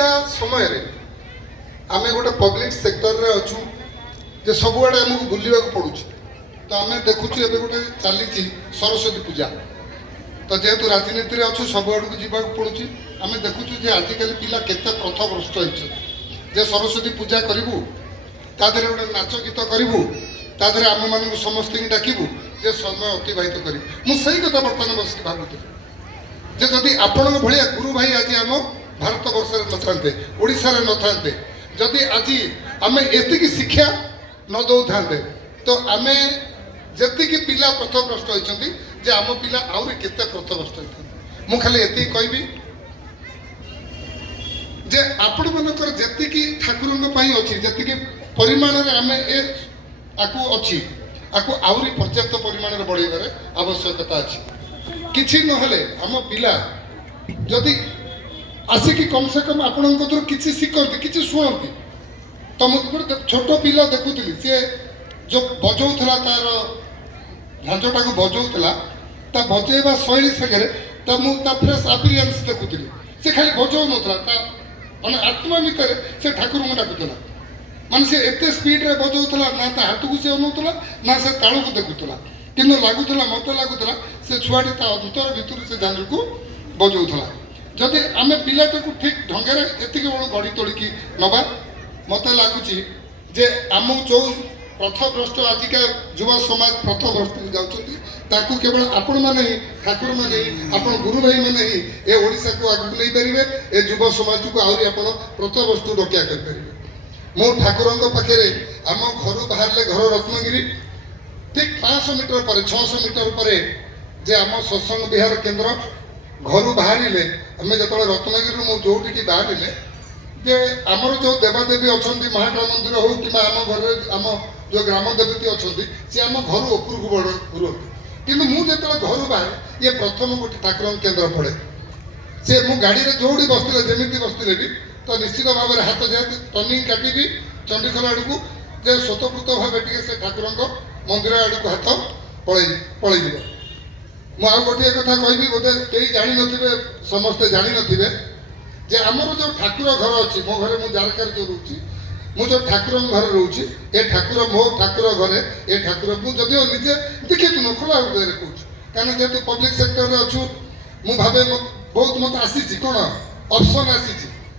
एबिका समय आम गोटे पब्लिक सेक्टर रे अच्छु जे सबुआड़े आमको बुलवा पड़ू तो आम देखुचु एवं गोटे चली सरस्वती पूजा तो जेहेतु राजनीति में अच्छु सबुआड़ को जावाक पड़ू आम देखुचु जे आजिकल पिला केते पथभ्रष्ट होइछे जे सरस्वती पूजा करूँ तादे गोटे नाच गीत करूँ तादे आम मान समस्त डाकबू जे समय अतिबाहित करूँ मुझे कथा बर्तमान बस भावुली जे जदि आपण भाया गुरु भाई आज आम भारत वर्ष न ओडिशा न था जदि आज आम एति शिक्षा न दौ था तो आम जी पिला पथभ्रष्ट होती जे आम पिला आहरी केते पथभ्रष्ट होता मु खाली एति कहबी जे आपण मानकर जी ठाकुर अच्छी जी परिमाण आम आकु अच्छी आकु आहरी पर्याप्त परिमाण बढ़ाइबार आवश्यकता अच्छी किछि नहले आम पिला जदि आसिकी कम से कम आपण किसी शिखती किसी शुणती तो मुझे छोट पिला देखुली सी जो बजाऊला तार झांझटा को बजाऊला ता बजेवा शैली सागर फ्रेश अपीरियंस देखुली सी खाली बजाऊ ना माने आत्मा भितर से ठाकुर को डाकुला माने से एते स्पीड रे बजाऊला ना ता हाथ को से अनौला ना से ताल को देखुला किंतु लगुला मत लगुला से छुआटी ता अंतर भितर से झांझ को बजाऊला जदि आम पिलाटा को ठीक ढंगे एति बड़ गढ़ी तोलिकी नवा मत लगुच जे आम जो पथभ्रष्ट आजिका युवा समाज पथभ्रष्ट जाऊँ केवल आपण मैंने ही ठाकुर मैंने ही आपण गुरु भाई मैंने ही ए ओडिशा को आगे नहीं पारे ए युव समाज को आहरी आप पथभ्रष्ट रक्षा करें मो ठाकुर पाखे आम घर बाहर घर रत्नगिरी ठीक 500 मीटर पर 600 मीटर पर जे आम सत्संग विहार केन्द्र घर बाहर आम जो रत्नगिरी मुझे जोटी बाहर जे आमर जो देवादेवी अच्छा महाकाल मंदिर हो कि आम घर आम जो ग्राम देवती अच्छा सी आम घर उपरको बड़ रुहती कि मुझे घर बाहर ये प्रथम गोटे ठाकुर केन्द्र पड़े सी मु गाड़ी में जोड़ी बसते जमी बसते भी तो निश्चित भाव में हाथ जेहतु टर्निंग काटिकी चंडीखोल आड़ को जे स्वतःपूत भाव टे से ठाकुर मंदिर आड़ को हाथ पलि मुझे गोटे कथा कहबी बोधे कई जानी नथिबे समस्ते जानी नथिबे जे आमर जो ठाकुर घर अच्छी मो घरे मुझे जारकार जो रोची मु जो ठाकुर घर रोची ए ठाकुर मो ठाकुर घरे ए ठाकुर मुझे निजे देखी न खोला हृदय कहूँ कहीं जेहतु पब्लिक सेक्टर अच्छु मु भावे बहुत मत आसी कौन ऑप्शन आसी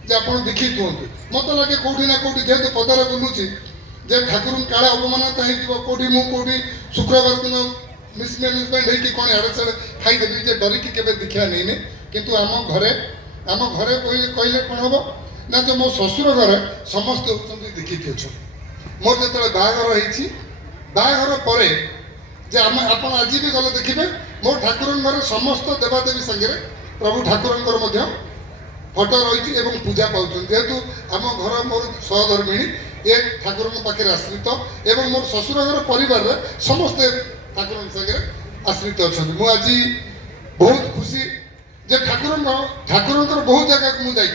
जे आप देखी कहतु मत लगे कौटी ना कौटी जेहतु पदार बुलूची जे ठाकुर काले अपमानता होटी मुझे शुक्रवार दिन मिसमेनेजमेंट होगी कौन आड़े साड़े खाईदेवी जे डरिकी केवे दीक्षा नहीं किंतु आम घरे कहले कौन हम ना जो मो ससुर घर समस्ते होती दीक्षित अच्छा मोर जो बाहागर बाहागर पर आप आज भी गले देखिए मो ठाकुर घर समस्त देवादेवी सागर प्रभु ठाकुर फटो रही है पूजा पाँच जेहेतु आम घर मोर सहधर्मिणी ये ठाकुर पाखे आश्रित एवं मोर ससुर घर परिवार समस्ते ठाकुर सागर आश्रित अच्छा मुझे बहुत खुशी जे ठाकुर बहुत जगह को मुझे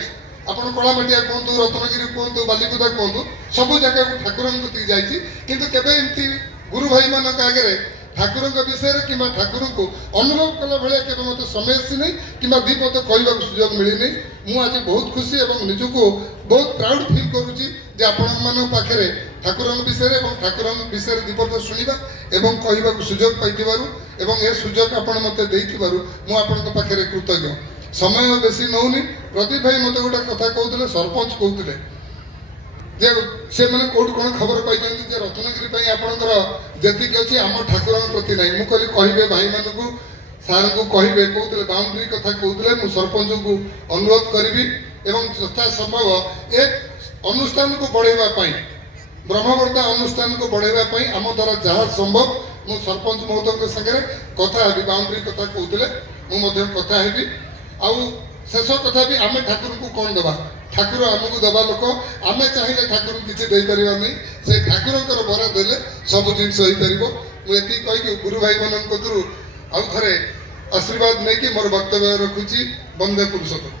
आप कलामाटिया कहतु रत्नगिरी कहतु बालिकुदा कहतु सब जगह को ठाकुर जाइए किंतु केवे एमती गुरु भाई मान आगे ठाकुर विषय कि ठाकुर को अनुभव कला भाया के मत समय आसी कि दीपद कहवा सुजोग मिलनी मुझे आज बहुत खुशी और निजक बहुत प्राउड फिल करुच्ची आपण पाखे ठाकुर विषय ठाकुर विषय दीपद शुणा और कहवा सुजोग पाई ए सुजोग आपण मत मुझे पाखे कृतज्ञ समय बेसी नौनी प्रदीप भाई मत गोटे कथा कहते सरपंच कहते जे से मैंने कौट कौन खबर पाई रत्नगिरी आपंकर जी अच्छी आम ठाकुर प्रति ना मुझे कहे भाई मान को सार को कहे कहते बाउंड्री कथा कहते मुझे सरपंच को अनुरोध करी यथा संभव एक अनुष्ठान को बढ़ावाई ब्रह्मवर्ता अनुष्ठान को बढ़ावाई आम द्वारा जहाँ संभव मु सरपंच महोदय सागर कथा बाउंड्री कथा कहते मुझे कथा हेबी आउ शेष कथा भी आम ठाकुर को कौन दबा ठाकुर आमको दबा लोक आम चाहिए ठाकुर किसी देपर नहीं से ठाकुर बरा देले सब जिनस हो पार मुझे कहीकि गुरु भाई मान आउ थे आशीर्वाद नहीं कि मोर वक्तव्य रखुची वंदे पुरुषोत्तम।